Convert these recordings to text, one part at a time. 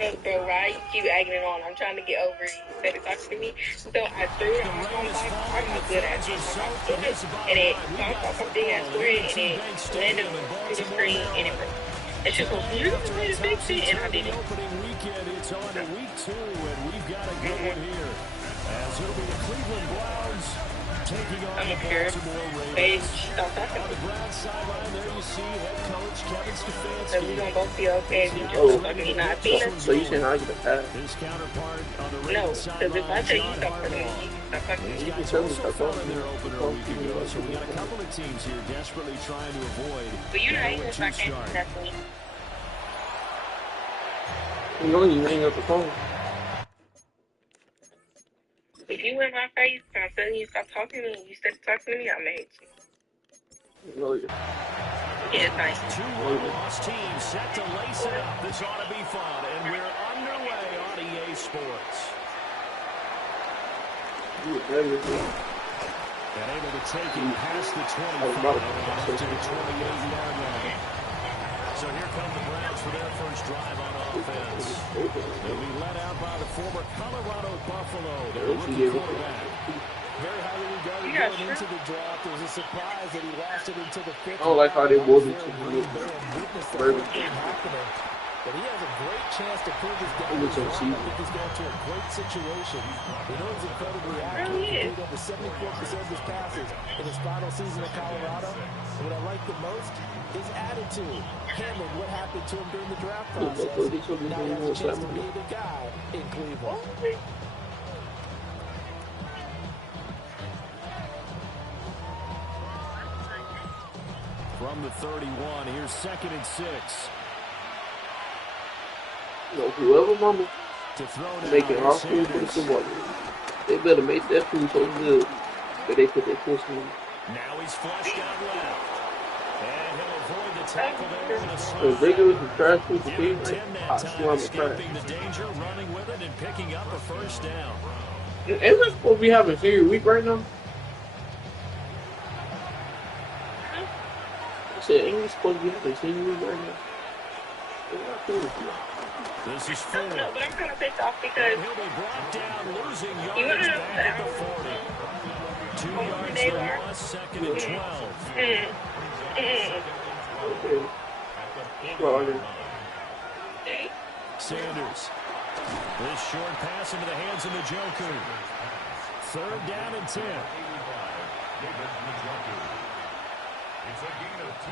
Bro, why you keep egging it on? I'm trying to get over it. You said it talking to me. So I threw it on my side. I'm not good at it. So I threw it, and it bounced off something and squared, and it landed on the screen, and it broke. And she's like, you're going to fix it, and I did it. Opening weekend, it's on to week 2, and we've got a good one here. As it'll be the Cleveland Browns taking on the Baltimore Ravens. On the Browns sideline, there you see head coach Kevin Stefanski. So we're going to both be okay. We just fucking not feeling. So you saying I get a pass? His counterpart on the No, Ravens because if I tell you sideline, stop fucking me, you stop fucking me. these guys also fell in their opener a week ago, so we got a couple of teams here desperately trying to avoid But you're not a even 0-2 fucking start. nothing. You know you hang up the phone. If you in my face and I'm telling you stop talking to me and you start talking to me, I'm gonna hate you. No, Yeah, thanks. Two one-loss teams set to lace it up. This ought to be fun, and we're underway on EA Sports. And able to take him past the 25 and to the 28-yard line. So here come the Browns for their first drive on offense. They'll be led out by the former Colorado Buffalo, their rookie quarterback. Very highly regarded going into the draft. It was a surprise that he lasted until the 5th. I don't like how they wouldn't happening. But he has a great chance to prove his dominance. I think he's going to a great situation. We know he's incredibly active. He did over 74% of his passes in his final season in Colorado. And what I like the most, his attitude, handling what happened to him during the draft process. Now he has a chance to be the guy in Cleveland. From the 31, here's 2nd and 6. You know, whoever mama making our food for the Super Bowl, they better make that food so good that they put their pussy in. Now he's flushed out left. And he'll avoid the tackle there with a slide. If they give us some trash food to feed, like, I swear I'm escaping the danger, running with it, and picking up a first down. Ain't we supposed to be having senior week right now? I said, ain't we supposed to be having senior week right now? This is full. No, but I'm kind of pissed off because he'll be brought down, losing you yards know back at the 40. 2 yards for loss, 2nd and 12. Sanders. This short pass into the hands of Njoku. 3rd down and 10.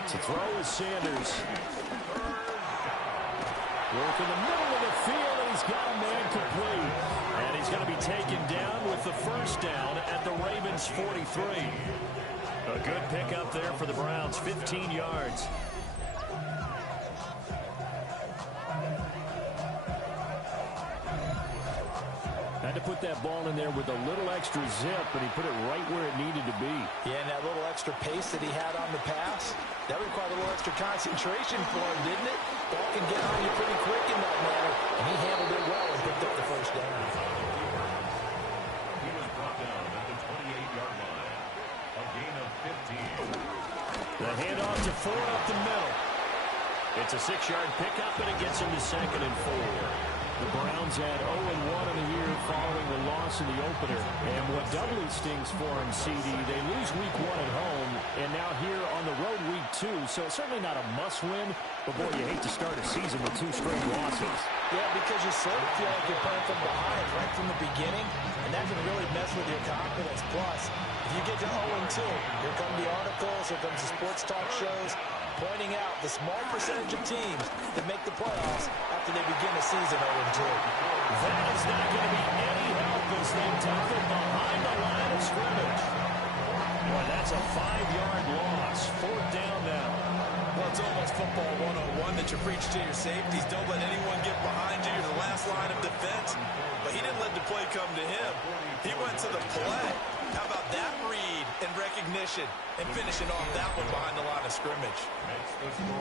To throw is Sanders. Work in the middle of the field, and he's got a man complete. And he's going to be taken down with the first down at the Ravens' 43. A good pickup there for the Browns, 15 yards. Had to put that ball in there with a little extra zip, but he put it right where it needed to be. Yeah, and that little extra pace that he had on the pass, that required a little extra concentration for him, didn't it? Ball can get on you pretty quick in that manner, and he handled it well and picked up the first down. He was brought down at the 28-yard line. A gain of 15. The handoff to Ford up the middle. It's a 6-yard pickup, and it gets him to 2nd and 4. The Browns had 0-1 in the year following the loss in the opener. And what doubly stings for them, CD, they lose week 1 at home, and now here on the road week 2. So it's certainly not a must-win, but boy, you hate to start a season with 2 straight losses. Yeah, because you sort of feel like you're playing from behind right from the beginning, and that can really mess with your confidence. Plus, if you get to 0-2, here come the articles, here comes the sports talk shows, pointing out the small percentage of teams that make the playoffs after they begin the season 0-2. That is not going to be any help as they tuck it behind the line of scrimmage. Boy, that's a 5-yard loss. 4th down now. Well, it's almost football 101 that you preach to your safeties. Don't let anyone get behind you. You're the last line of defense. But he didn't let the play come to him. He went to the play. How about that read and recognition and finishing off that one behind the line of scrimmage?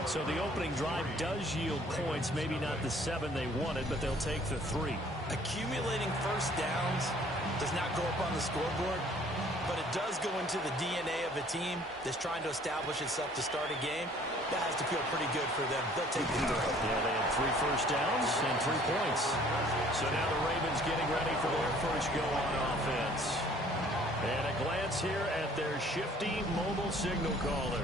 So the opening drive does yield points, maybe not the 7 they wanted, but they'll take the 3. Accumulating first downs does not go up on the scoreboard, but it does go into the DNA of a team that's trying to establish itself to start a game. That has to feel pretty good for them. They'll take the throw. Yeah, they had 3 first downs and 3 points. So now the Ravens getting ready for their first go on offense. And a glance here at their shifty mobile signal caller.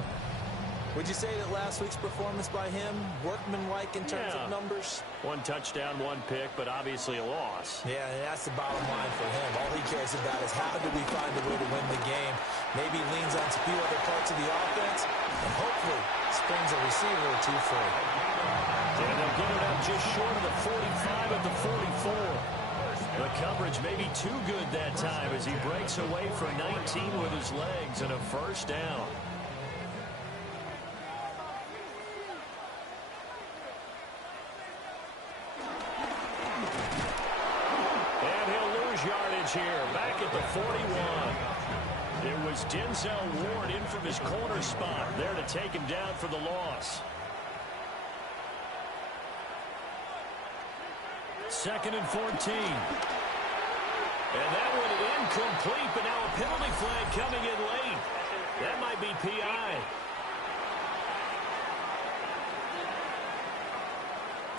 Would you say that last week's performance by him, workmanlike in terms of numbers? 1 touchdown, 1 pick, but obviously a loss. Yeah, and that's the bottom line for him. All he cares about is how do we find a way to win the game. Maybe leans on a few other parts of the offense, and hopefully springs a receiver or 2 free. And they'll get it up just short of the 45 at the 44. The coverage may be too good that time as he breaks away for 19 with his legs and a first down. Here, back at the 41. It was Denzel Ward in from his corner spot there to take him down for the loss. 2nd and 14. And that one incomplete, but now a penalty flag coming in late. That might be PI.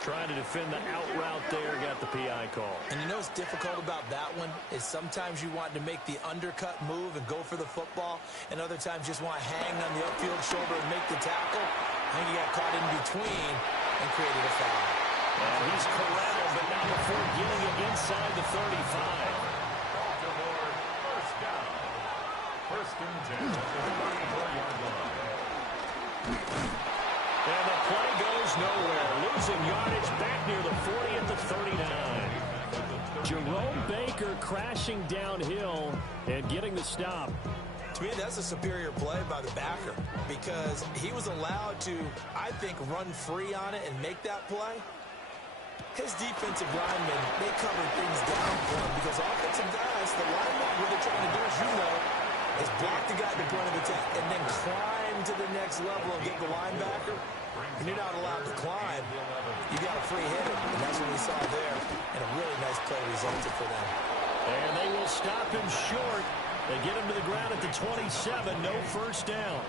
Trying to defend the out route there, got the PI call. And you know what's difficult about that one is sometimes you want to make the undercut move and go for the football, and other times just want to hang on the upfield shoulder and make the tackle. I think he got caught in between and created a foul. And he's corralled, but not before getting it inside the 35. Baltimore, first down. 1st and 10 at the 34-yard line. And the play goes nowhere. Losing yardage back near the 40 at the 39. Jerome Baker crashing downhill and getting the stop. To me, that's a superior play by the backer because he was allowed to, I think, run free on it and make that play. His defensive linemen, they covered things down for him because offensive guys, the linemen, what they're trying to do, as you know, is block the guy at the point of attack and then climb to the next level and get the linebacker. And you're not allowed to climb. You got a free hitter, and that's what we saw there. And a really nice play resulted for them. And they will stop him short. They get him to the ground at the 27. No first down.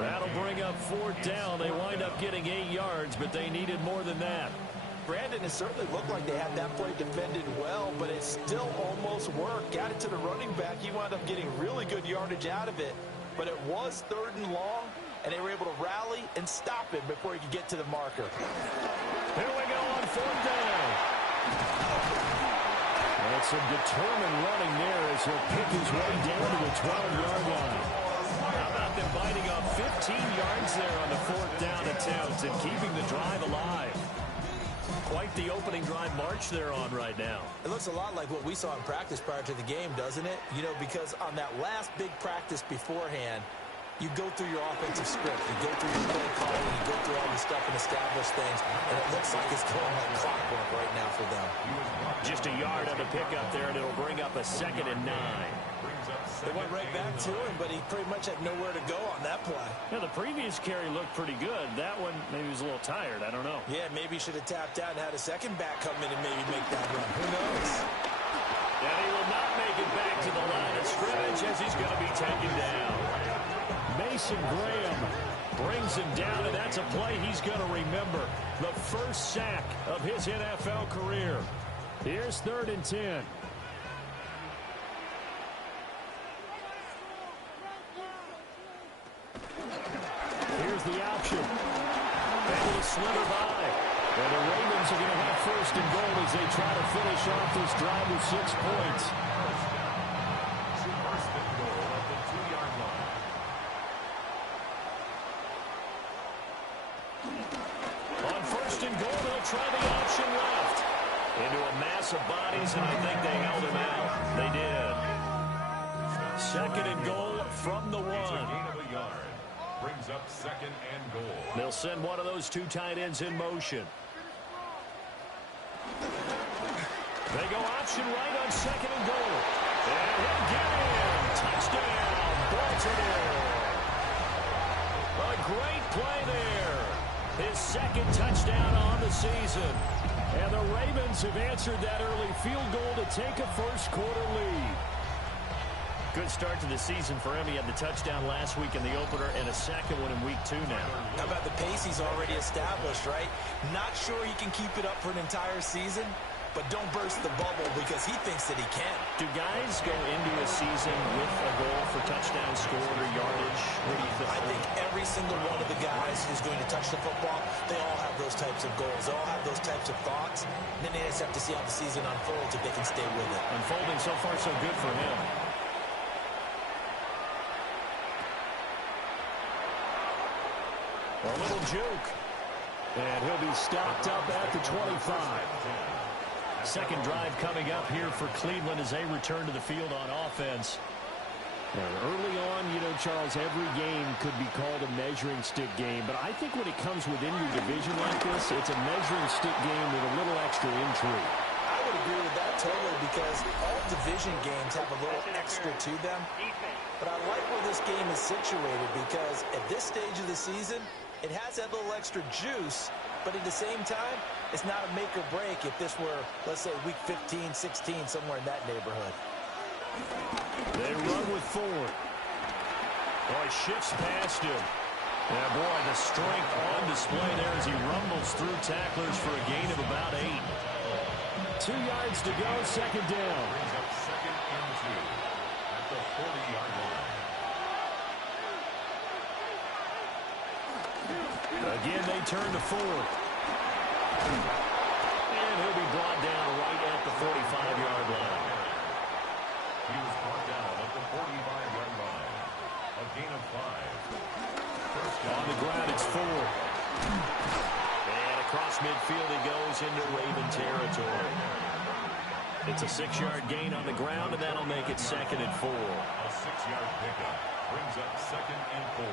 That'll bring up 4th down. They wind up getting 8 yards, but they needed more than that. Brandon, it certainly looked like they had that play defended well, but it still almost worked. Got it to the running back. He wound up getting really good yardage out of it. But it was 3rd and long, and they were able to rally and stop him before he could get to the marker. Here we go on 4th down. And some determined running there as he'll pick his way down to the 12-yard line. How about them biting off 15 yards there on the 4th down attempt and keeping the drive alive? Quite the opening drive march they're on right now. It looks a lot like what we saw in practice prior to the game, doesn't it? You know, because on that last big practice beforehand, you go through your offensive script, you go through your play calling, you go through all the stuff and establish things, and it looks like it's going like clockwork right now for them. Just a yard on the pickup there, and it'll bring up a 2nd and 9. They went right back to him, but he pretty much had nowhere to go on that play. Yeah, the previous carry looked pretty good. That one, maybe he was a little tired. I don't know. Yeah, maybe he should have tapped out and had a second back come in and maybe make that run. Who knows? And he will not make it back to the line of scrimmage as he's going to be taken down. Mason Graham brings him down, and that's a play he's going to remember. The first sack of his NFL career. Here's 3rd and 10. Here's the option. Able to slither by. And the Ravens are going to have 1st and goal as they try to finish off this drive with 6 points. 1st and goal at the 2-yard line. On 1st and goal, they'll try the option left. Into a mass of bodies, and I think they held him out. They did. 2nd and goal from the 1. Gain of a yard. Brings up 2nd and goal. They'll send one of those 2 tight ends in motion. They go option right on 2nd and goal. And he'll get in. Touchdown, Baltimore. A great play there. His 2nd touchdown on the season. And the Ravens have answered that early field goal to take a first quarter lead. Good start to the season for him. He had the touchdown last week in the opener and a second one in week 2 now. How about the pace he's already established, right? Not sure he can keep it up for an entire season, but don't burst the bubble because he thinks that he can. Do guys go into a season with a goal for touchdown scored or yardage? What do you think? I think every single one of the guys who's going to touch the football, they all have those types of goals. They all have those types of thoughts. And then they just have to see how the season unfolds if they can stay with it. Unfolding so far so good for him. A little juke. And he'll be stopped up at the 25. Second drive coming up here for Cleveland as they return to the field on offense. And early on, you know, Charles, every game could be called a measuring stick game. But I think when it comes within your division like this, it's a measuring stick game with a little extra intrigue. I would agree with that totally because all division games have a little extra to them. But I like where this game is situated because at this stage of the season, it has that little extra juice, but at the same time, it's not a make or break if this were, let's say, week 15, 16, somewhere in that neighborhood. They run with Ford. Oh, he shifts past him. Yeah, boy, the strength on display there as he rumbles through tacklers for a gain of about 8. 2 yards to go, second down. Brings up second and 2 at the 40-yard line. Again, they turn to Ford. And he'll be brought down right at the 45-yard line. He was brought down at the 45-yard line. A gain of 5. On the ground, it's Ford. And across midfield he goes into Raven territory. It's a 6-yard gain on the ground, and that'll make it second and 4. A 6-yard pickup brings up second and 4.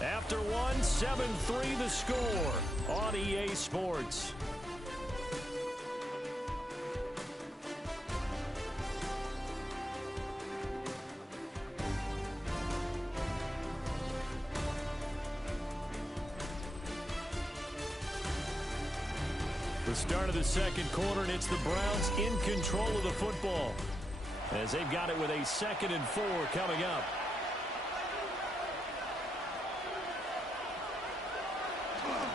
After one, 7-3 the score on EA Sports. The start of the second quarter, and it's the Browns in control of the football as they've got it with a 2nd and 4 coming up.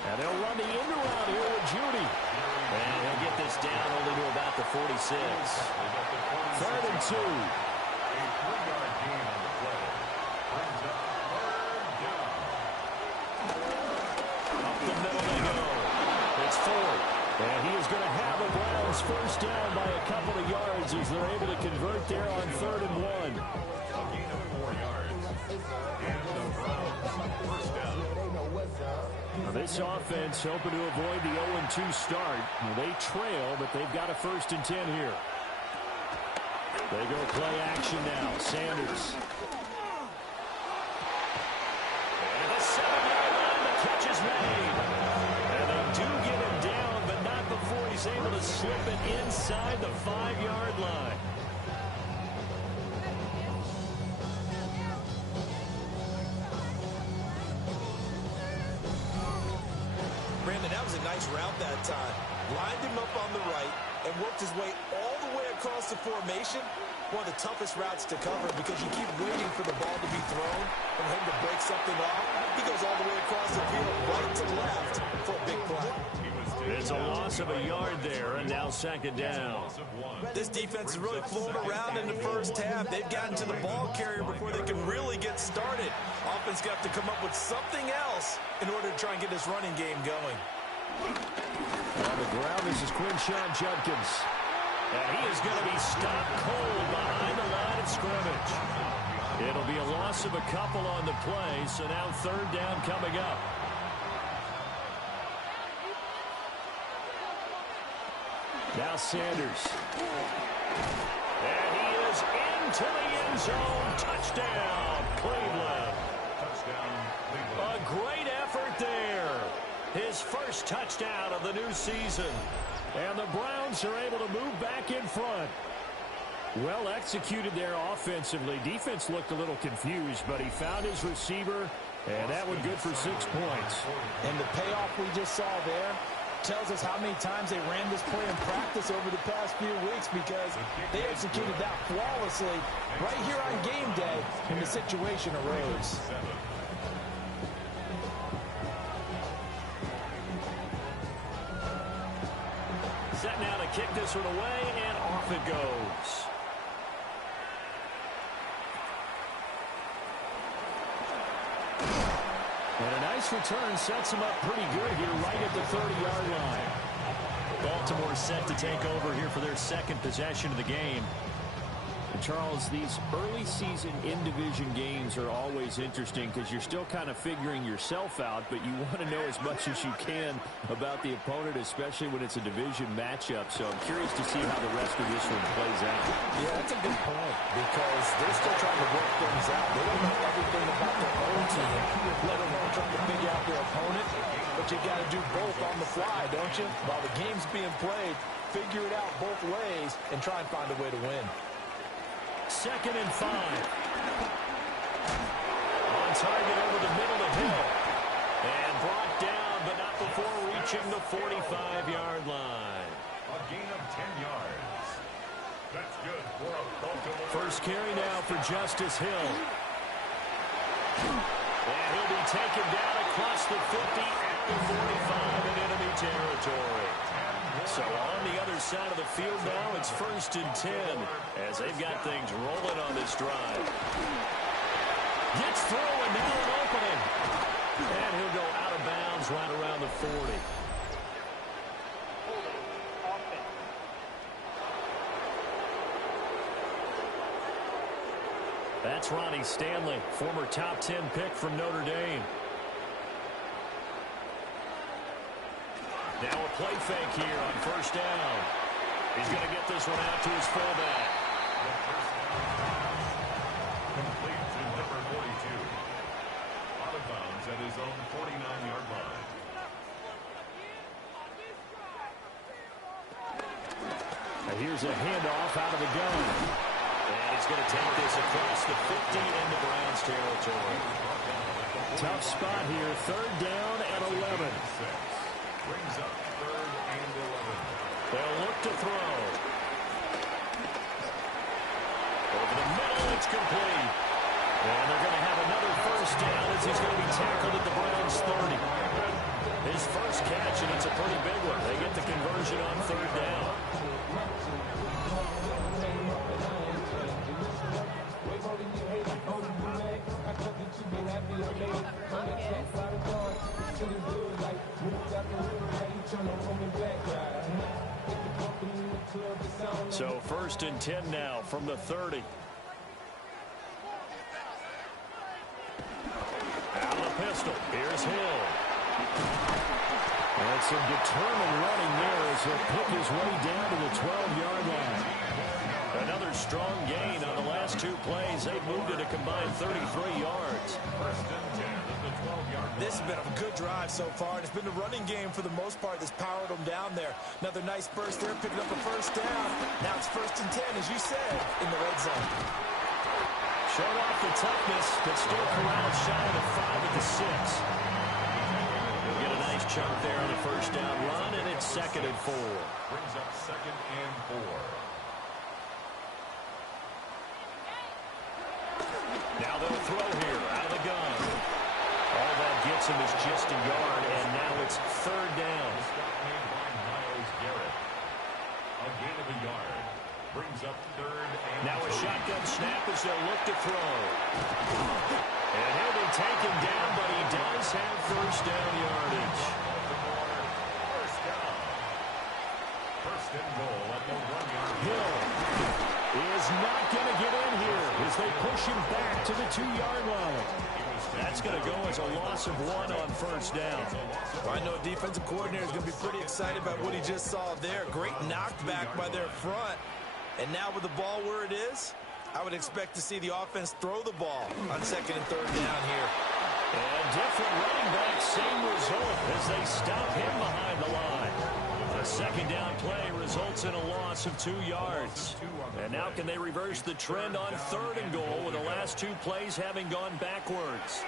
And they'll run the end around here with Judy. And he'll get this down only to about the 46. 3rd and 2. A 3-yard gain on the play. Brings up 3rd down. Up the middle they go. It's Ford. And he is going to have the Browns first down by a couple of yards as they're able to convert there on 3rd and 1. A gain of 4 yards. And the Browns first down. Now this offense hoping to avoid the 0-2 start. Well, they trail, but they've got a 1st and 10 here. They go play action now. Sanders. And the 7-yard line, the catch is made. And they do get him down, but not before he's able to slip it inside the 5-yard line. Brandon, that was a nice route that time. Lined him up on the right and worked his way all the way across the formation. One of the toughest routes to cover because you keep waiting for the ball to be thrown and him to break something off. He goes all the way across the field, right to left for a big play. It's a loss of a yard there, and now 2nd down. This defense is really flown around in the first half. They've gotten to the ball carrier before they can really get started. Offense got to come up with something else in order to try and get this running game going. On the ground, this is Quinshawn Judkins. And he is going to be stopped cold behind the line of scrimmage. It'll be a loss of a couple on the play, so now 3rd down coming up. Now Sanders. And he is into the end zone. Touchdown, Cleveland. Touchdown, Cleveland. A great effort there. His first touchdown of the new season. And the Browns are able to move back in front. Well executed there offensively. Defense looked a little confused, but he found his receiver, and that one good for 6 points. And the payoff we just saw there, tells us how many times they ran this play in practice over the past few weeks, because they executed that flawlessly right here on game day when the situation arose. Set now to kick this one away, and off it goes. And a nice return sets him up pretty good here right at the 30-yard line. Baltimore set to take over here for their second possession of the game. And Charles, these early season in-division games are always interesting because you're still kind of figuring yourself out, but you want to know as much as you can about the opponent, especially when it's a division matchup. So I'm curious to see how the rest of this one plays out. Yeah, that's a good point, because they're still trying to work things out. They don't know everything about their own team, let alone trying to figure out their opponent. But you got to do both on the fly, don't you? While the game's being played, figure it out both ways and try and find a way to win. 2nd and 5. On target over the middle to Hill. And brought down, but not before reaching the 45-yard line. A gain of 10 yards. That's good for a Baltimore. First carry now for Justice Hill. And he'll be taken down across the 50 at the 45 in enemy territory. So on the other side of the field now, it's 1st and 10 as they've got things rolling on this drive. Gets through and now an opening. And he'll go out of bounds right around the 40. That's Ronnie Stanley, former top 10 pick from Notre Dame. Now a play fake here on 1st down. He's going to get this one out to his fullback. Complete to number 42. Out of bounds at his own 49-yard line. Now here's a handoff out of the gun. And he's going to take this across the 50 into Browns territory. Tough spot here. 3rd down and 11. Brings up 3rd and 11. They'll look to throw. Over the middle, it's complete. And they're going to have another 1st down as he's going to be tackled at the Browns 30. His first catch, and it's a pretty big one. They get the conversion on 3rd down. So 1st and 10 now from the 30. Out of the pistol. Here's Hill. And some determined running there as he'll pick his way down to the 12-yard line. Another strong gain on the last 2 plays. They moved it a combined 33 yards. 1st and 10 at the 12-yard line. This has been a good drive so far, and it's been the running game for the most part that's powered them down there. Another nice burst there, picking up a 1st down. Now it's 1st and 10, as you said, in the red zone. Showed off the toughness, but still corralled shy of the 5 at the 6. He'll get a nice chunk there on the 1st down run, and it's 2nd and 4. Brings up 2nd and 4. Now they'll throw here out of the gun. All that gets him is just a yard, and now it's 3rd down. Stop made by Myles Garrett. A gain of a yard. Brings up 3rd and Now a 3. shotgun snap as they'll look to throw. And he'll be taken down, but he does have 1st down yardage. First down. 1st and goal at the 1-yard line. Hill is not going to get in here as they push him back to the 2-yard line. That's going to go as a loss of 1 on 1st down. Well, I know defensive coordinator is going to be pretty excited about what he just saw there. Great knockback by their front. And now with the ball where it is, I would expect to see the offense throw the ball on 2nd and 3rd down here. And different running back, same result as they stop him behind the line. A 2nd down play results in a loss of 2 yards. And now can they reverse the trend on 3rd and goal with the last 2 plays having gone backwards?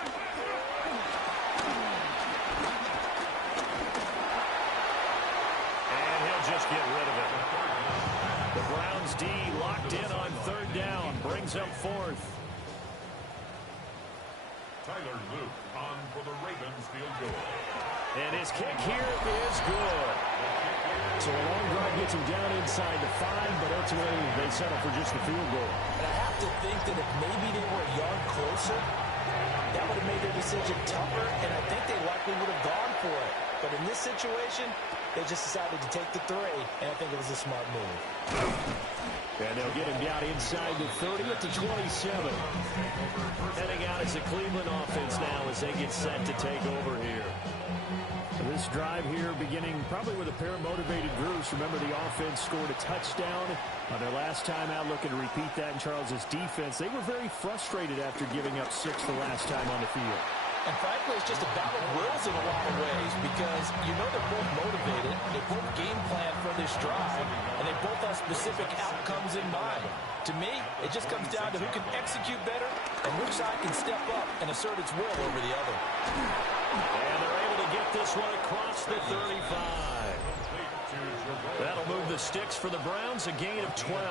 D locked in on third down. Brings up fourth. Tyler Luke on for the Ravens field goal. And his kick here is good. So a long drive gets him down inside the 5, but ultimately they settle for just the field goal. And I have to think that if maybe they were a yard closer, that would have made their decision tougher, and I think they likely would have gone for it. But in this situation, they just decided to take the 3, and I think it was a smart move. And they'll get him down inside the 30 at the 27. Heading out as the Cleveland offense now as they get set to take over here. This drive here beginning probably with a pair of motivated groups. Remember, the offense scored a touchdown on their last time out, looking to repeat that in Charles's defense. They were very frustrated after giving up 6 the last time on the field. And frankly, it's just a battle of wills in a lot of ways because you know they're both motivated, they both game plan for this drive, and they both have specific outcomes in mind. To me, it just comes down to who can execute better and which side can step up and assert its will over the other. And they're able to get this one across the 35. That'll move the sticks for the Browns, a gain of 12.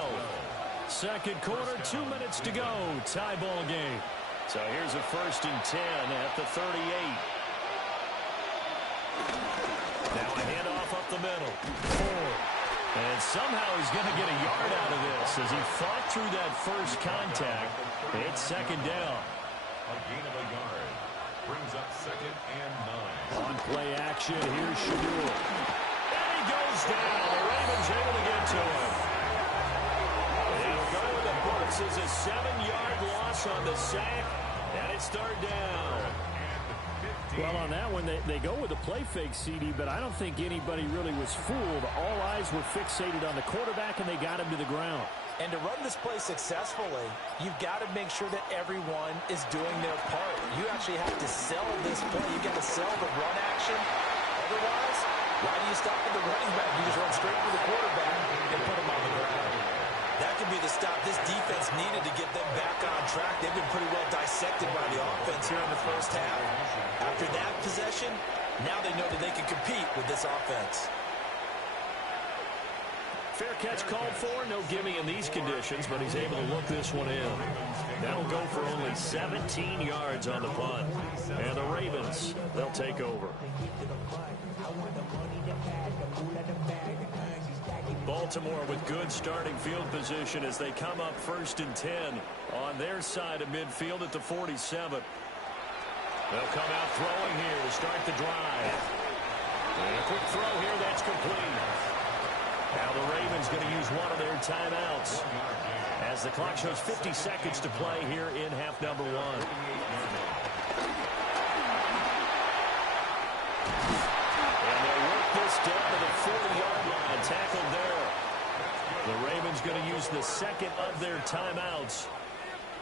Second quarter, 2 minutes to go. Tie ball game. So here's a 1st and 10 at the 38. Now a handoff up the middle. 4. And somehow he's going to get a yard out of this as he fought through that first contact. It's second down. A gain of a yard. Brings up 2nd and 9. On play action, here's Shadur. And he goes down. The Ravens able to get to him. They'll go with the books as a 7-yard loss on the sack, and it's third down. Well, on that one, they go with a play fake, CD, but I don't think anybody really was fooled. All eyes were fixated on the quarterback, and they got him to the ground. And to run this play successfully, you've got to make sure that everyone is doing their part. You actually have to sell this play. You've got to sell the run action. Otherwise, why do you stop with the running back? You just run straight for the quarterback and put him on the ground. That could be the stop this defense needed to get them back on track. They've been pretty well dissected by the offense here in the first half. After that possession, now they know that they can compete with this offense. Fair catch called for. No gimme in these conditions, but he's able to look this one in. That'll go for only 17 yards on the punt. And the Ravens, they'll take over. Baltimore with good starting field position as they come up 1st and 10 on their side of midfield at the 47. They'll come out throwing here to start the drive. And a quick throw here that's complete. Now the Ravens going to use one of their timeouts as the clock shows 50 seconds to play here in half number 1. And they'll work this down to the 40-yard line. Tackled there. The Ravens going to use the second of their timeouts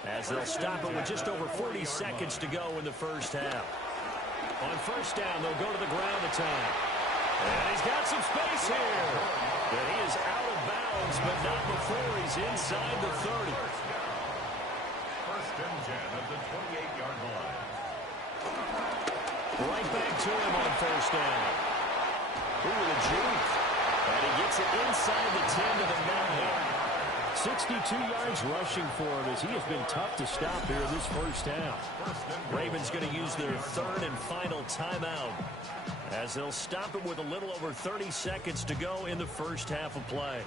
as they'll stop it with just over 40 seconds to go in the first half. On first down, they'll go to the ground attack. And he's got some space here. But he is out of bounds, but not before he's inside the 30. 1st and 10 at the 28-yard line. Right back to him on first down. Ooh, the juke. And he gets it inside the 10 to the 9. 62 yards rushing for him as he has been tough to stop here this first half. Ravens going to use their 3rd and final timeout as they'll stop it with a little over 30 seconds to go in the first half of play.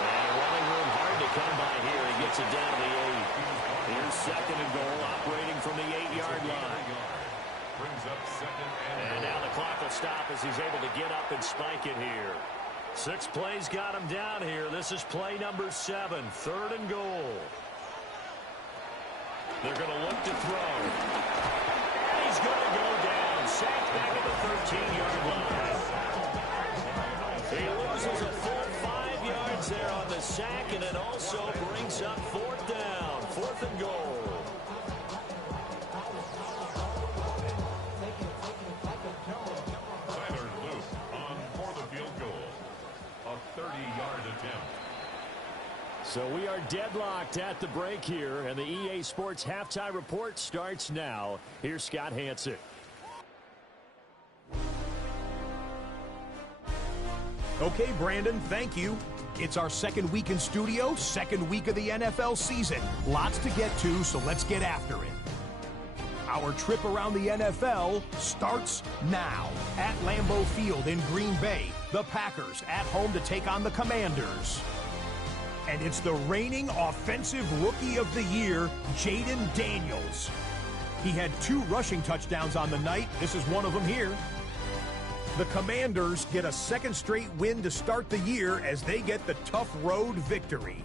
And running room hard to come by here. He gets it down to the 8. Here's 2nd and goal, operating from the 8-yard line. Brings up 2nd And now the clock will stop as he's able to get up and spike it here. 6 plays got him down here. This is play number 7, 3rd and goal. They're going to look to throw. And he's going to go down. Sacked back at the 13-yard line. He loses a full 5 yards there on the sack, and it also brings up 4th down, 4th and goal. Tyler Luke on for the field goal. A 30-yard attempt. So we are deadlocked at the break here, and the EA Sports Halftime Report starts now. Here's Scott Hansen. Okay, Brandon, thank you. It's our second week in studio, second week of the NFL season. Lots to get to, so let's get after it. Our trip around the NFL starts now. At Lambeau Field in Green Bay, the Packers at home to take on the Commanders. And it's the reigning Offensive Rookie of the Year, Jaden Daniels. He had 2 rushing touchdowns on the night. This is one of them here. The Commanders get a second straight win to start the year as they get the tough road victory.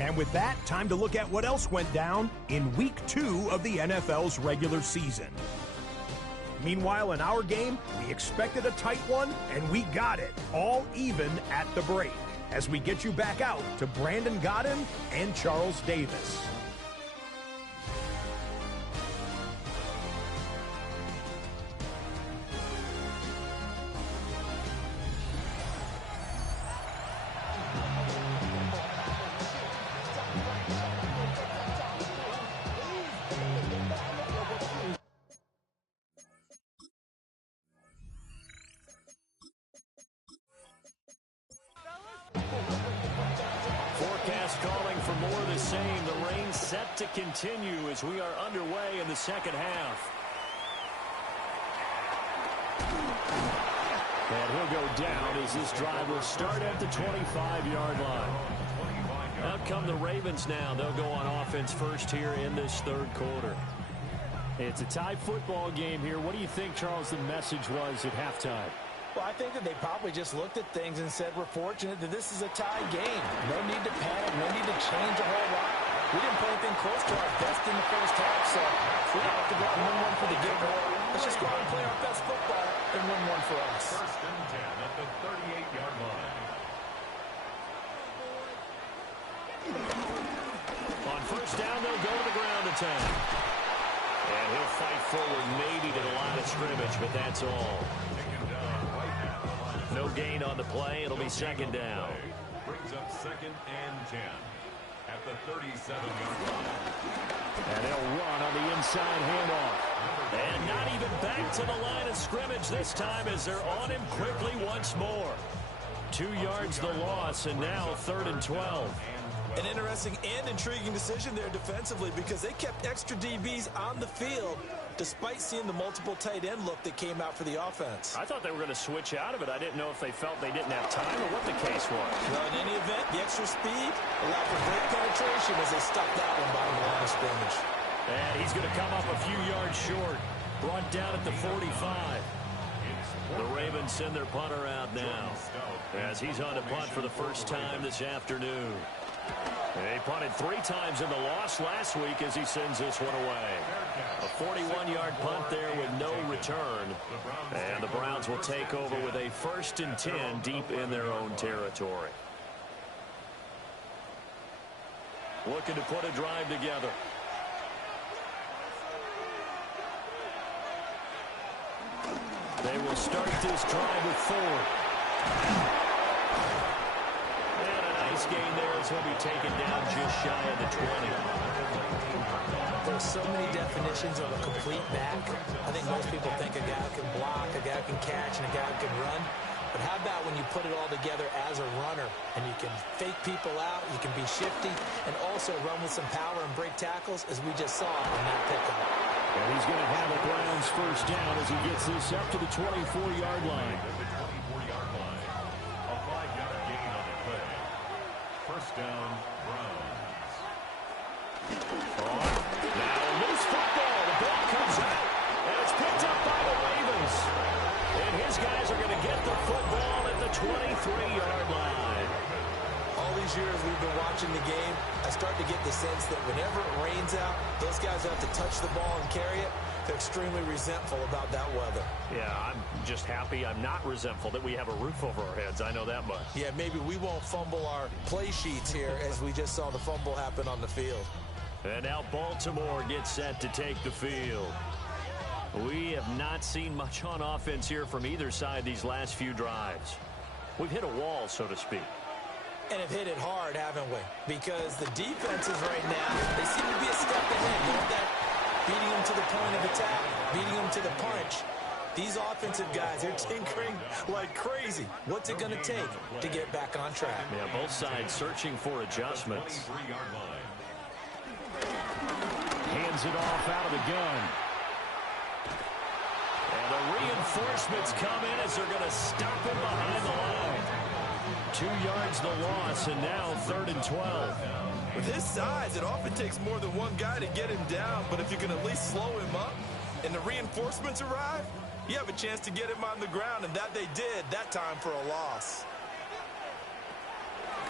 And with that, time to look at what else went down in Week 2 of the NFL's regular season. Meanwhile, in our game, we expected a tight one, and we got it, all even at the break, as we get you back out to Brandon Godden and Charles Davis. To continue as we are underway in the second half. And he'll go down as this drive will start at the 25-yard line. Out come the Ravens now. They'll go on offense first here in this third quarter. It's a tie football game here. What do you think, Charles, the message was at halftime? Well, I think that they probably just looked at things and said, we're fortunate that this is a tie game. No need to panic, no need to change a whole lot. We didn't play anything close to our best in the first half, so we don't have to go out and win one for the game. Let's just go out and play our best football and win one for us. First and 10 at the 38-yard line. On first down, they'll go to the ground attack. And he'll fight forward maybe to the line of scrimmage, but that's all. No gain on the play. It'll be second down. Brings up second and 10. At the 37-yard line. And they'll run on the inside handoff. And not even back to the line of scrimmage this time as they're on him quickly once more. 2 yards the loss, and now 3rd and 12. An interesting and intriguing decision there defensively because they kept extra DBs on the field despite seeing the multiple tight end look that came out for the offense. I thought they were going to switch out of it. I didn't know if they felt they didn't have time or what the case was. Well, in any event, the extra speed allowed for great penetration as they stuck that one by the line of scrimmage. And he's going to come up a few yards short. Brought down at the 45. The Ravens send their punter out now as he's on to punt for the first time this afternoon. They punted 3 times in the loss last week as he sends this one away. A 41-yard punt there with no return. And the Browns will take over with a 1st and 10 deep in their own territory. Looking to put a drive together. They will start this drive with Ford. And a nice gain there as he'll be taken down just shy of the 20. There's so many definitions of a complete back. I think most people think a guy who can block, a guy who can catch, and a guy who can run. But how about when you put it all together as a runner and you can fake people out, you can be shifty, and also run with some power and break tackles as we just saw on that pickup. And he's going to have a Browns first down as he gets this up to the 24-yard line. The 24-yard line. A 5-yard gain on the play. First down, Browns. Now a loose football. The ball comes out, and it's picked up by the Ravens. And his guys are going to get the football at the 23-yard line. All these years we've been watching the game, I start to get the sense that whenever it rains out, those guys have to touch the ball and carry it. They're extremely resentful about that weather. Yeah, I'm just happy I'm not resentful that we have a roof over our heads. I know that much. Yeah, maybe we won't fumble our play sheets here as we just saw the fumble happen on the field. And now Baltimore gets set to take the field. We have not seen much on offense here from either side these last few drives. We've hit a wall, so to speak. And have hit it hard, haven't we? Because the defenses right now, they seem to be a step ahead, don't they? Beating them to the point of attack, beating them to the punch. These offensive guys, they're tinkering like crazy. What's it going to take to get back on track? Yeah, both sides searching for adjustments. Hands it off out of the gun. And the reinforcements come in as they're going to stop him behind the line. 2 yards the loss, and now 3rd and 12. With his size, it often takes more than one guy to get him down, but if you can at least slow him up and the reinforcements arrive, you have a chance to get him on the ground, and that they did that time for a loss.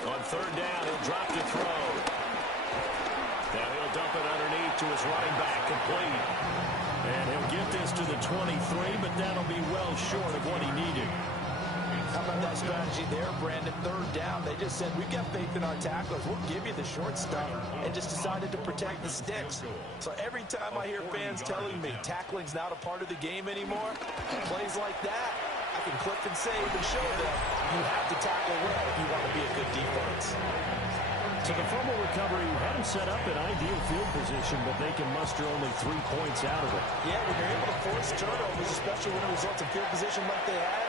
On 3rd down, he'll drop to throw. Now he'll dump it underneath to his running back, complete. And he'll get this to the 23, but that'll be well short of what he needed. How about that strategy there, Brandon? 3rd down, they just said, we've got faith in our tacklers. We'll give you the short stuff, and just decided to protect the sticks. So every time I hear fans telling me tackling's not a part of the game anymore, plays like that, I can click and save and show them you have to tackle well if you want to be a good defense. So the fumble recovery had him set up in ideal field position, but they can muster only 3 points out of it. Yeah, when you're able to force turnovers, especially when it results in field position like they had,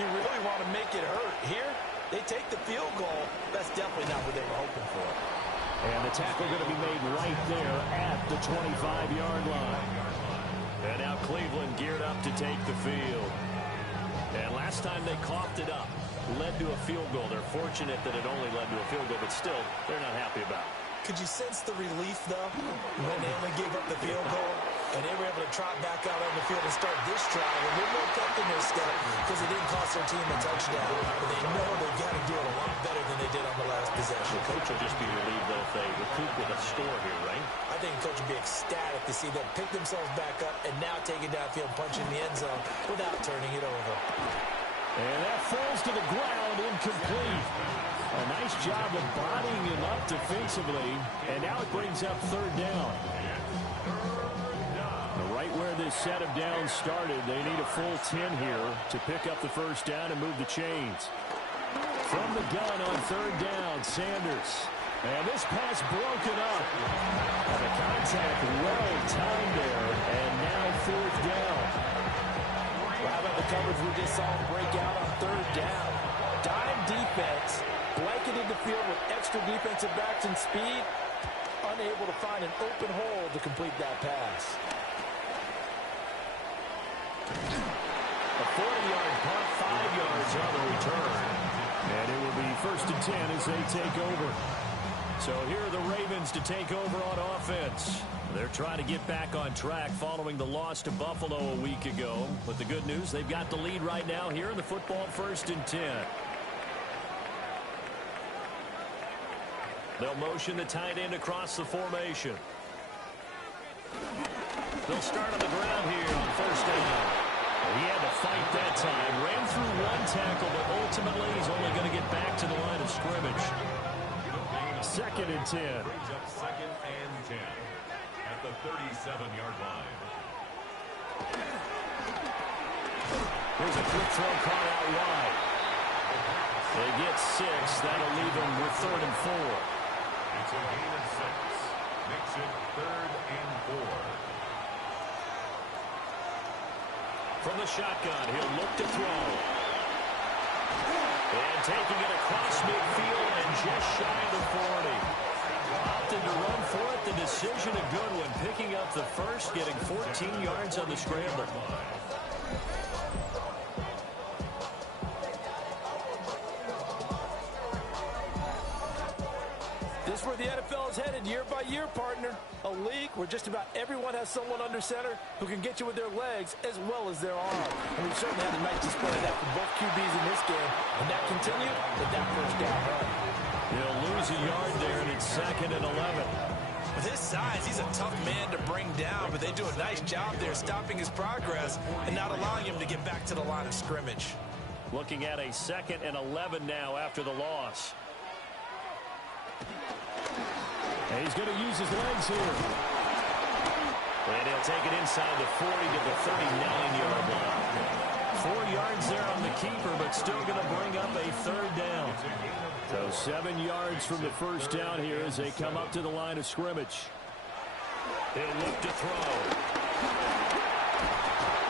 you really want to make it hurt. Here, they take the field goal. That's definitely not what they were hoping for. And the tackle going to be made right there at the 25-yard line. And now Cleveland geared up to take the field. And last time they coughed it up, led to a field goal. They're fortunate that it only led to a field goal, but still, they're not happy about it. Could you sense the relief, though, when they only gave up the field goal? And they were able to trot back out on the field and start this drive a little more pep in their step because it didn't cost their team a touchdown. But they know they've got to do it a lot better than they did on the last possession. The coach will just be relieved, though, if they recoup with a score here, right? I think the coach will be ecstatic to see them pick themselves back up and now take it downfield, punch in the end zone without turning it over. And that falls to the ground, incomplete. A nice job of bodying him up defensively, and now it brings up 3rd down. Right where this set of downs started, they need a full 10 here to pick up the 1st down and move the chains. From the gun on 3rd down, Sanders. And this pass broken up. And the contact well timed there, and now 4th down. Well, how about the coverage we just saw break out on 3rd down? Dime defense, blanketed the field with extra defensive backs and speed, unable to find an open hole to complete that pass. A 40-yard punt, 5 yards on the return. And it will be 1st and 10 as they take over. So here are the Ravens to take over on offense. They're trying to get back on track following the loss to Buffalo a week ago. But the good news, they've got the lead right now here in the football 1st and 10. They'll motion the tight end across the formation. They'll start on the ground here on 1st down. He had to fight that time. Ran through 1 tackle, but ultimately he's only going to get back to the line of scrimmage. 2nd and 10. Brings up 2nd and 10 at the 37-yard line. Here's a quick throw caught out wide. They get 6. That'll leave them with 3rd and 4. It's a gain of 6. Makes it 3rd and 4. From the shotgun, he'll look to throw. And taking it across midfield and just shy of the 40. Opted to run for it. The decision a good one. Picking up the 1st, getting 14 yards on the scramble. This is where the NFL is headed year by year, partner. A league where just about everyone has someone under center who can get you with their legs as well as their arm. And we've certainly had a nice display of that from both QBs in this game. And that continued with that 1st down run. He'll lose a yard there, and it's 2nd and 11. With his size, he's a tough man to bring down, but they do a nice job there stopping his progress and not allowing him to get back to the line of scrimmage. Looking at a 2nd and 11 now after the loss. And he's going to use his legs here. And he'll take it inside the 40 to the 39-yard line. 4 yards there on the keeper, but still going to bring up a 3rd down. So 7 yards from the 1st down here as they come up to the line of scrimmage. He'll look to throw.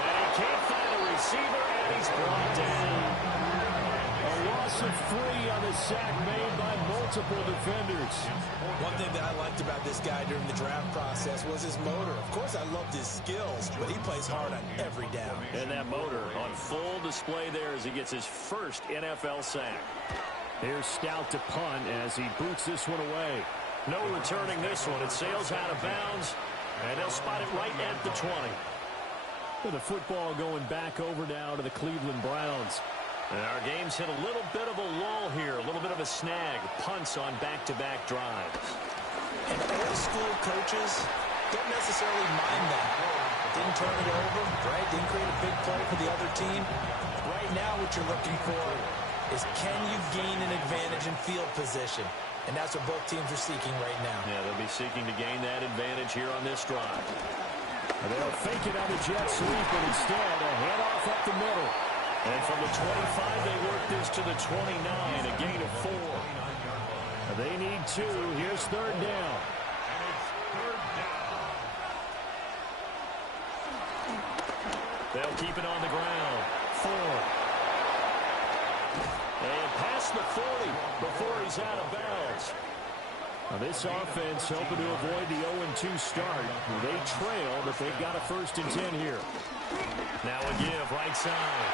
And he can't find a receiver, and he's brought down. A loss of 3 on the sack made by multiple defenders. One thing that I liked about this guy during the draft process was his motor. Of course, I loved his skills, but he plays hard on every down. And that motor on full display there as he gets his first NFL sack. Here's Stout to punt as he boots this one away. No returning this one. It sails out of bounds, and they'll spot it right at the 20. With the football going back over now to the Cleveland Browns. And our game's hit a little bit of a lull here, a little bit of a snag. Punts on back-to-back drives. And old school coaches don't necessarily mind that. Didn't turn it over, right? Didn't create a big play for the other team. Right now what you're looking for is can you gain an advantage in field position? And that's what both teams are seeking right now. Yeah, they'll be seeking to gain that advantage here on this drive. And they'll fake it on the jet sweep, but instead a handoff up the middle. And from the 25, they work this to the 29, a gain of 4. They need 2. Here's third down. And it's third down. They'll keep it on the ground. 4. And past the 40 before he's out of bounds. Now this offense hoping to avoid the 0-2 start. They trail, but they've got a 1st and 10 here. Now a give right side.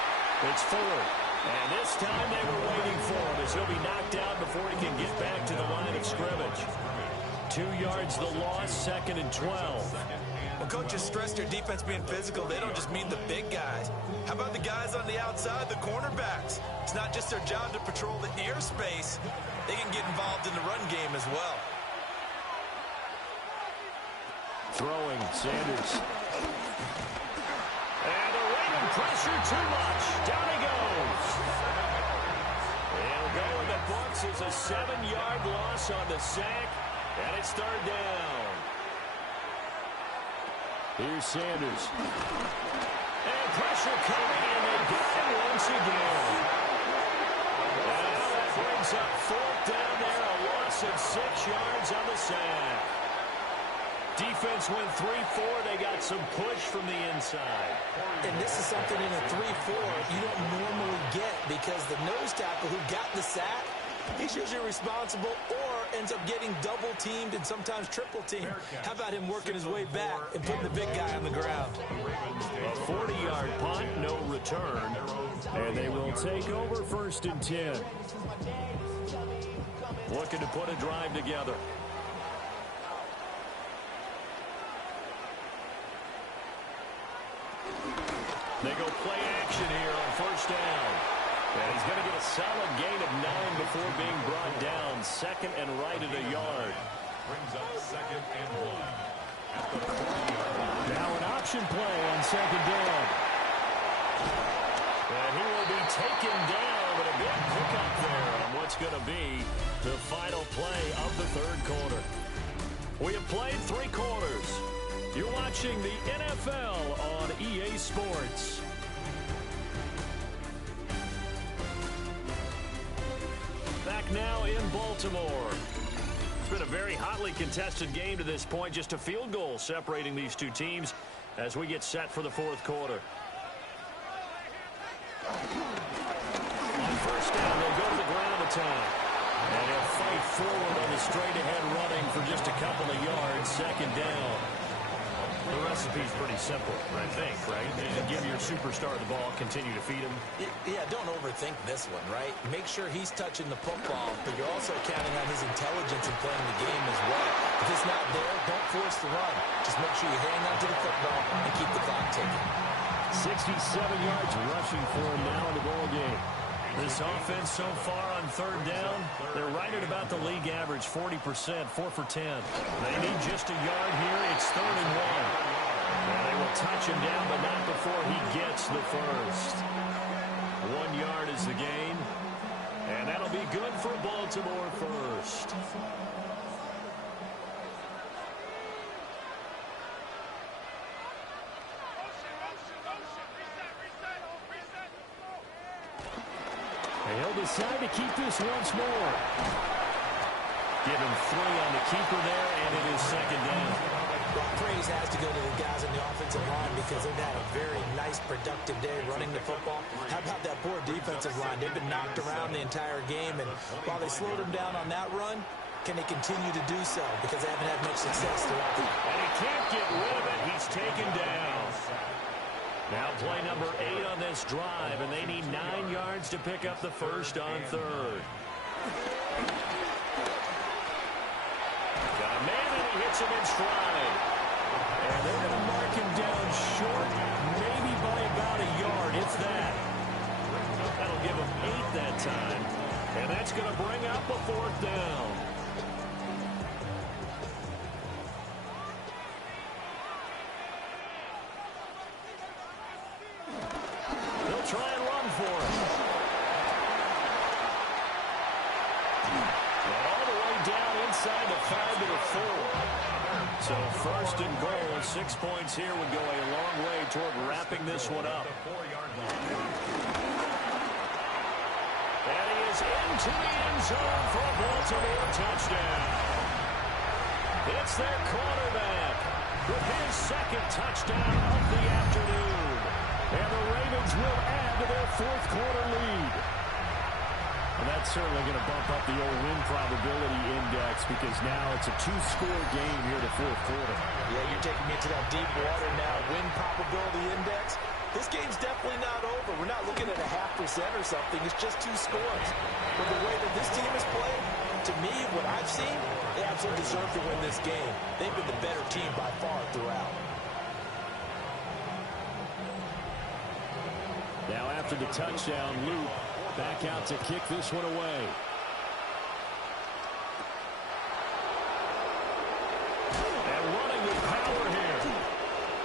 It's 4. And this time they were waiting for him as he'll be knocked out before he can get back to the line of scrimmage. 2 yards the loss, 2nd and 12. When coaches stress their defense being physical, they don't just mean the big guys. How about the guys on the outside, the cornerbacks? It's not just their job to patrol the airspace. They can get involved in the run game as well. Throwing, Sanders. And they're rating pressure too much. Down he goes. He'll go in the books as a 7-yard loss on the sack, and it's third down. Here's Sanders. And pressure coming, and they got him once again. Now that brings up 4th down there, a loss of 6 yards on the sack. Defense went 3-4. They got some push from the inside. And this is something in a 3-4 you don't normally get because the nose tackle who got the sack, he's usually responsible or ends up getting double-teamed and sometimes triple-teamed. How about him working his way back and putting the big guy on the ground? A 40-yard punt, no return. And they will take over 1st and 10. Looking to put a drive together. They go play action here on 1st down. And he's going to get a solid gain of 9 before being brought down. 2nd and right at a yard. Brings up 2nd and 1. At the 40-yard line. Now an option play on 2nd down. And he will be taken down with a big pickup there on what's going to be the final play of the 3rd quarter. We have played 3 quarters. You're watching the NFL on EA Sports. Back now in Baltimore. It's been a very hotly contested game to this point. Just a field goal separating these 2 teams as we get set for the 4th quarter. On 1st down, they'll go to the ground attack. And he'll fight forward on the straight-ahead running for just a couple of yards. 2nd down. The recipe's pretty simple, I think, right? Give your superstar the ball, continue to feed him. Yeah, don't overthink this one, right? Make sure he's touching the football, but you're also counting on his intelligence in playing the game as well. If it's not there, don't force the run. Just make sure you hang on to the football and keep the clock ticking. 67 yards rushing for him now in the ball game. This offense so far on 3rd down, they're right at about the league average, 40%, 4 for 10. They need just a yard here. It's 3rd and 1. And they will touch him down, but not before he gets the first. 1 yard is the gain, and that'll be good for Baltimore first. He'll decide to keep this once more. Give him 3 on the keeper there, and it is 2nd down. Praise has to go to the guys on the offensive line because they've had a very nice, productive day running the football. How about that poor defensive line? They've been knocked around the entire game, and while they slowed them down on that run, can they continue to do so? Because they haven't had much success throughout the year. And he can't get rid of it. He's taken down. Now play number 8 on this drive, and they need 9 yards to pick up the first on third. Got a man, and he hits him in stride. And they're going to mark him down short, maybe by about a yard, if that. That'll give him 8 that time. And that's going to bring up a 4th down. They'll try and run for him. And all the way down inside the 5 to the 4. So first and goal, 6 points here would go a long way toward wrapping this one up. And he is into the end zone for a Baltimore touchdown. It's their quarterback with his 2nd touchdown of the afternoon. And the Ravens will add to their 4th quarter lead. And that's certainly going to bump up the old win probability index because now it's a 2-score game here to 4th quarter. Yeah, you're taking me into that deep water now. Win probability index. This game's definitely not over. We're not looking at a 0.5% or something. It's just 2 scores. But the way that this team has played, to me, what I've seen, they absolutely deserve to win this game. They've been the better team by far throughout. Now after the touchdown, Luke back out to kick this one away. And running with power here.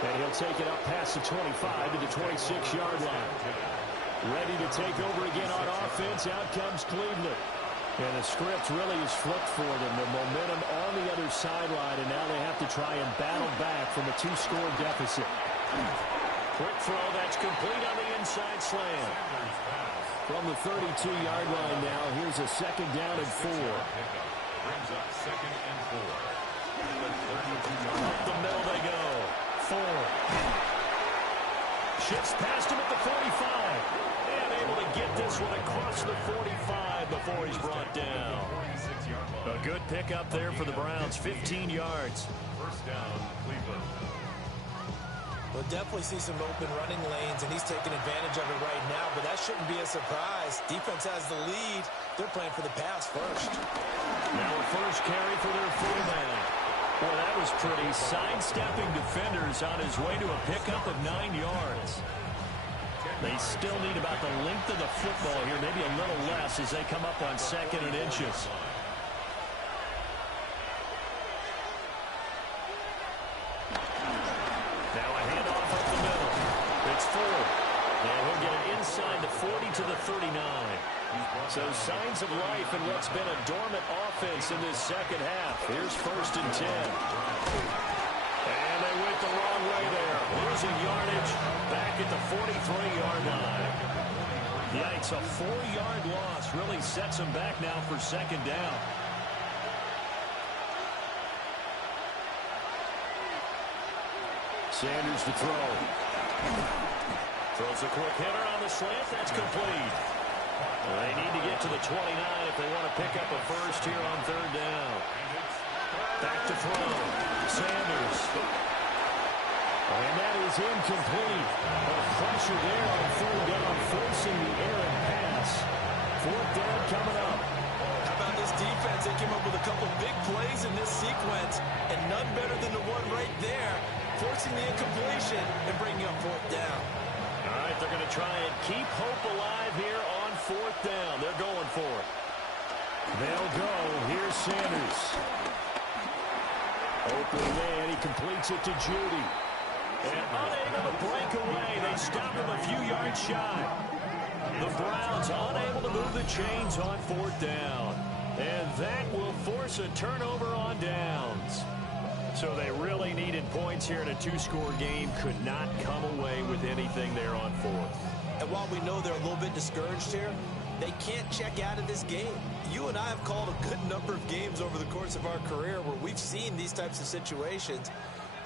And he'll take it up past the 25 to the 26-yard line. Ready to take over again on offense. Out comes Cleveland. And the script really is flipped for them. The momentum on the other sideline, and now they have to try and battle back from a 2-score deficit. Quick throw, that's complete on the inside slant. From the 32-yard line now, here's a 2nd down and 4. Brings up 2nd and 4. Up the middle they go. 4. Shifts past him at the 45. And able to get this one across the 45 before he's brought down. A good pickup there for the Browns, 15 yards. First down, Cleveland. We'll definitely see some open running lanes, and he's taking advantage of it right now, but that shouldn't be a surprise. Defense has the lead. They're playing for the pass first. Now a first carry for their fullback. Boy, that was pretty. Sidestepping defenders on his way to a pickup of 9 yards. They still need about the length of the football here, maybe a little less as they come up on 2nd and inches. Inside the 40 to the 39. So signs of life in what's been a dormant offense in this 2nd half. Here's 1st and 10. And they went the wrong way there. Losing yardage back at the 43-yard line. Yikes, a 4-yard loss really sets them back now for 2nd down. Sanders to throw. Throws a quick hitter on the slant. That's complete. They need to get to the 29 if they want to pick up a first here on 3rd down. Back to throw. Sanders. And that is incomplete. Pressure there on 3rd down, forcing the errant pass. 4th down coming up. How about this defense? They came up with a couple big plays in this sequence, and none better than the one right there, forcing the incompletion and bringing up 4th down. All right, they're going to try and keep hope alive here on 4th down. They're going for it. They'll go. Here's Sanders. Open man. He completes it to Judy. And unable to break away. They stop him a few yards shy. The Browns unable to move the chains on 4th down. And that will force a turnover on downs. So they really needed points here in a 2-score game. Could not come away with anything there on 4th. And while we know they're a little bit discouraged here, they can't check out of this game. You and I have called a good number of games over the course of our career where we've seen these types of situations.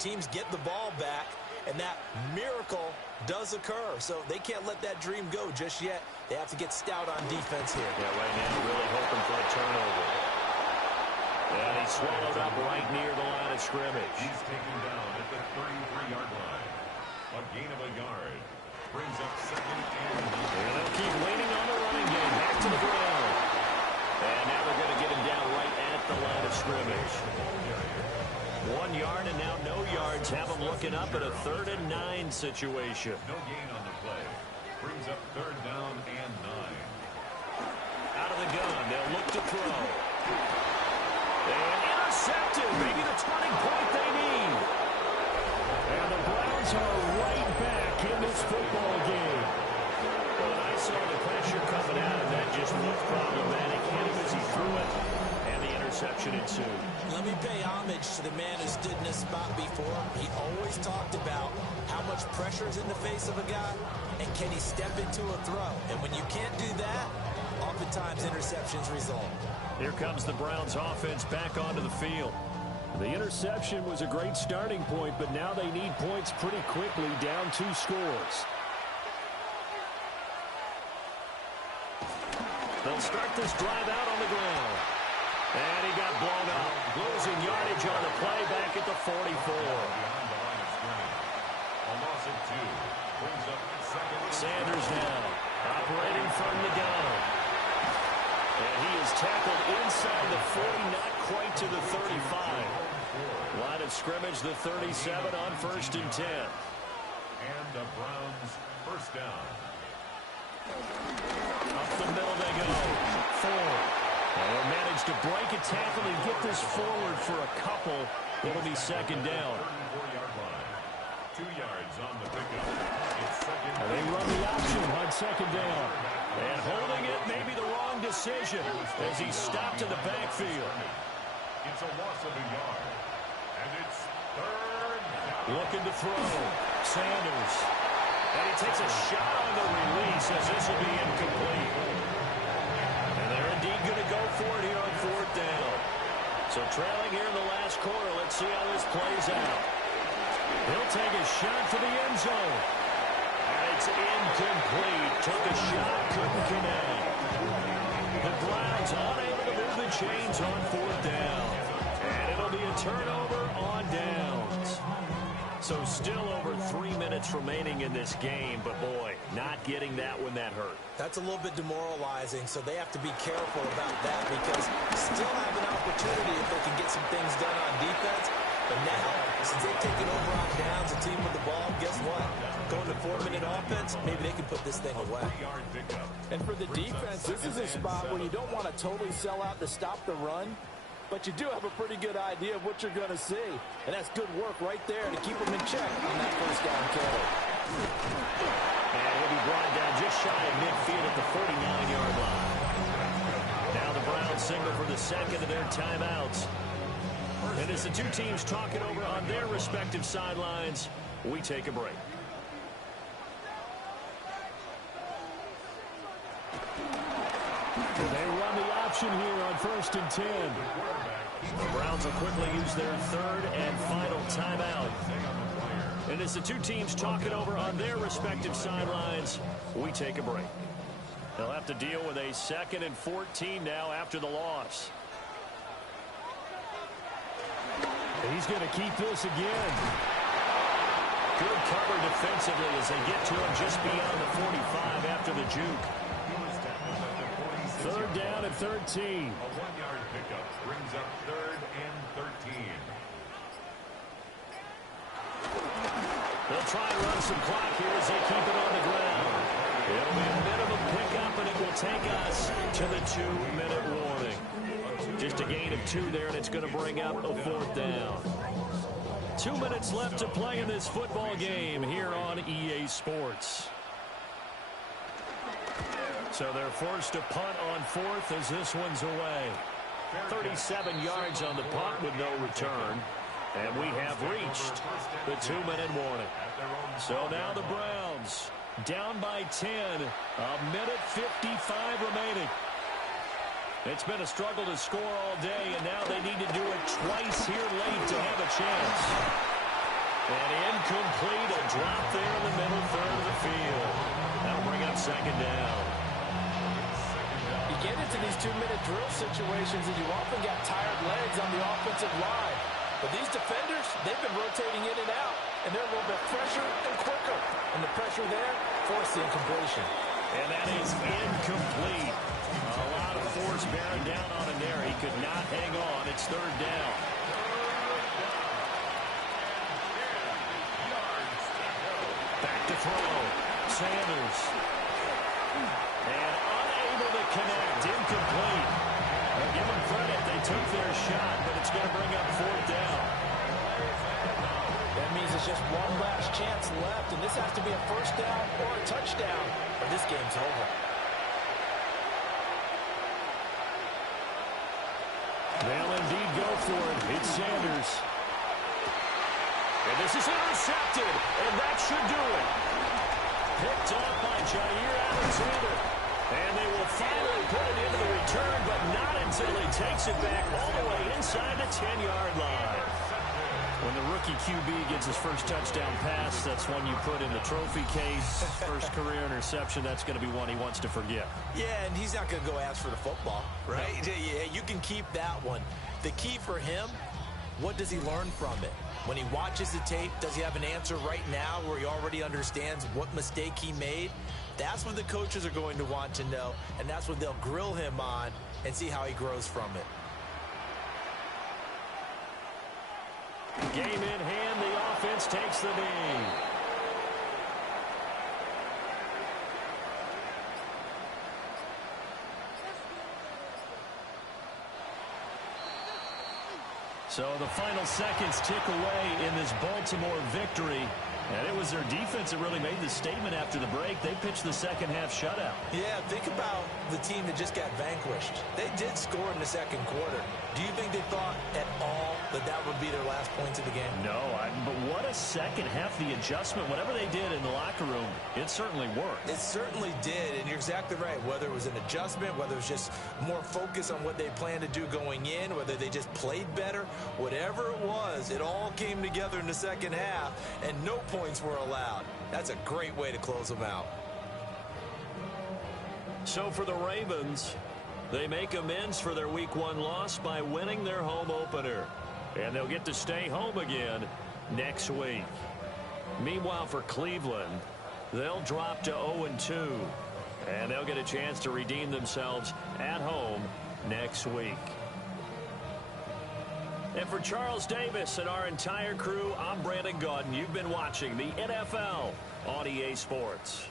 teams get the ball back, and that miracle does occur. So they can't let that dream go just yet. They have to get stout on defense here. Yeah, right now really hoping for a turnover. And he's swallowed up right near the line of scrimmage. He's taken down at the 33-yard line. A gain of a yard. Brings up second and 9. They'll keep waiting on the running game. Back to the ground. And now they're going to get him down right at the line of scrimmage. 1 yard and now no yards. Have them looking up at a 3rd and 9 situation. No gain on the play. Brings up 3rd down and 9. Out of the gun. They'll look to throw. And intercepted. Maybe the turning point they need. And the Browns are right back in this football game. Well, when I saw the pressure coming out of that, just looked problematic. Hit him as he threw it, and the interception ensued. Let me pay homage to the man who stood in this spot before. He always talked about how much pressure is in the face of a guy, and can he step into a throw. And when you can't do that, oftentimes interceptions result. Here comes the Browns offense back onto the field. The interception was a great starting point, but now they need points pretty quickly, down 2 scores. They'll start this drive out on the ground. And he got blown up. Losing yardage on the play back at the 44. Behind the line of scrimmage. A loss of 2. Brings up second. Sanders now operating from the gun. And he is tackled inside the 40, not quite to the 35. Line of scrimmage, the 37 on 1st and 10. And the Browns first down. Up the middle they go. Ford. They'll manage to break a tackle and get this forward for a couple. It'll be 2nd down. 34-yard line. 2 yards on the pickup. It's second. And they run the option on 2nd down. And holding it may be the wrong decision as he stopped in the backfield. It's a loss of a yard. And it's 3rd down. Looking to throw. Sanders. And he takes a shot on the release as this will be incomplete. And they're indeed going to go for it here on 4th down. So trailing here in the last quarter. Let's see how this plays out. He'll take a shot for the end zone. And it's incomplete. Took a shot, couldn't connect. The Browns unable to move the chains on 4th down. And it'll be a turnover on downs. So still over 3 minutes remaining in this game, but boy, not getting that one that hurt. That's a little bit demoralizing, so they have to be careful about that because still have an opportunity if they can get some things done on defense. But now, since they've taken over on downs, a team with the ball, guess what? Going to 4-minute offense, maybe they can put this thing away. And for the defense, this is a spot where you don't want to totally sell out to stop the run, but you do have a pretty good idea of what you're going to see. And that's good work right there to keep them in check on that 1st down carry. And he'll be brought down just shy of midfield at the 49-yard line. Now the Browns signal for the 2nd of their timeouts. And as the 2 teams talking over on their respective sidelines, we take a break. They run the option here on 1st and 10. The Browns will quickly use their 3rd and final timeout. And as the 2 teams talking over on their respective sidelines, we take a break. They'll have to deal with a 2nd and 14 now after the loss. And he's going to keep this again. Good cover defensively as they get to him just beyond the 45 after the juke. 3rd down and 13. A 1-yard pickup brings up 3rd and 13. They'll try and run some clock here as they keep it on the ground. It'll be a minimum pickup, and it will take us to the 2-minute warning. Just a gain of 2 there, and it's going to bring up a 4th down. 2 minutes left to play in this football game here on EA Sports. So they're forced to punt on 4th as this one's away. 37 yards on the punt with no return. And we have reached the 2-minute warning. So now the Browns down by 10. A minute 55 remaining. It's been a struggle to score all day, and now they need to do it twice here late to have a chance. And incomplete, a drop there in the middle third of the field. That'll bring up second down. You get into these 2-minute drill situations and you often got tired legs on the offensive line. But these defenders, they've been rotating in and out, and they're a little bit fresher and quicker. And the pressure there forced the incompletion. And that is incomplete. A lot of force bearing down on him there. He could not hang on. It's third down. Back to throw. Sanders. And unable to connect. Incomplete. Well, give them credit. They took their shot, but it's going to bring up fourth down. That means it's just one last chance left, and this has to be a first down or a touchdown, or this game's over. They'll indeed go for it. It's Sanders. And this is intercepted, and that should do it. Picked up by Jair Alexander. And they will finally put it into the return, but not until he takes it back all the way inside the 10-yard line. When the rookie QB gets his first touchdown pass, that's one you put in the trophy case. First career interception, that's going to be one he wants to forget. Yeah, and he's not going to go ask for the football, right? No. Yeah, you can keep that one. The key for him, what does he learn from it? When he watches the tape, does he have an answer right now where he already understands what mistake he made? That's what the coaches are going to want to know, and that's what they'll grill him on and see how he grows from it. Game in hand, the offense takes the knee. So the final seconds tick away in this Baltimore victory. And it was their defense that really made the statement after the break. They pitched the second half shutout. Yeah, think about the team that just got vanquished. They did score in the second quarter. Do you think they thought at all that that would be their last points of the game? No, but what a second half. The adjustment, whatever they did in the locker room, it certainly worked. It certainly did, and you're exactly right. Whether it was an adjustment, whether it was just more focus on what they planned to do going in, whether they just played better, whatever it was, it all came together in the second half, and no points were allowed. That's a great way to close them out. So for the Ravens, they make amends for their Week 1 loss by winning their home opener. And they'll get to stay home again next week. Meanwhile, for Cleveland, they'll drop to 0-2. And they'll get a chance to redeem themselves at home next week. And for Charles Davis and our entire crew, I'm Brandon Gaudin. You've been watching the NFL on EA Sports.